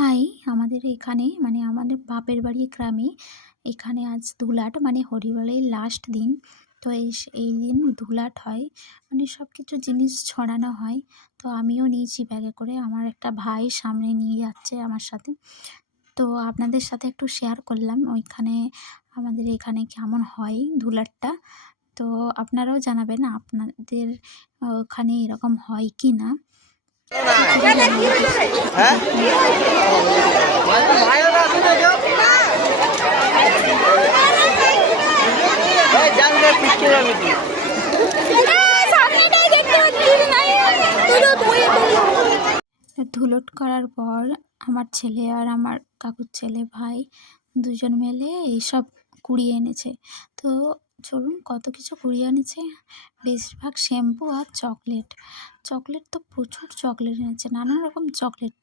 High, আমাদের এখানে মানে আমাদের বাপের বাড়ি গ্রামে এখানে আজ ধুলাট মানে হরিবালের লাস্ট দিন। তো এই দিন ধুলাট হয়। মানে সব কিছু জিনিস ছড়ানো হয়। তো আমিও নিয়েছি ব্যাগে করে। আমার একটা ভাই সামনে নিয়ে যাচ্ছে আমার সাথে। তো আপনাদের সাথে একটু শেয়ার করলাম ওইখানে আমাদের এখানে কেমন হয় ধুলাটটা। তো আপনারাও জানাবেন আপনাদের ওখানে এরকম হয় কিনা? কি করে জানাবেন প্লিজ? ধুলোট করার পর আমার ছেলে আর আমার কাকুর ছেলে ভাই দুজন মিলে এইসব কুড়িয়ে এনেছে। তো চলুন কত কিছু কুড়িয়ে এনেছে। বেশিরভাগ শ্যাম্পু আর চকলেট। চকলেট তো প্রচুর চকলেট এনেছে, নানা রকম চকলেট।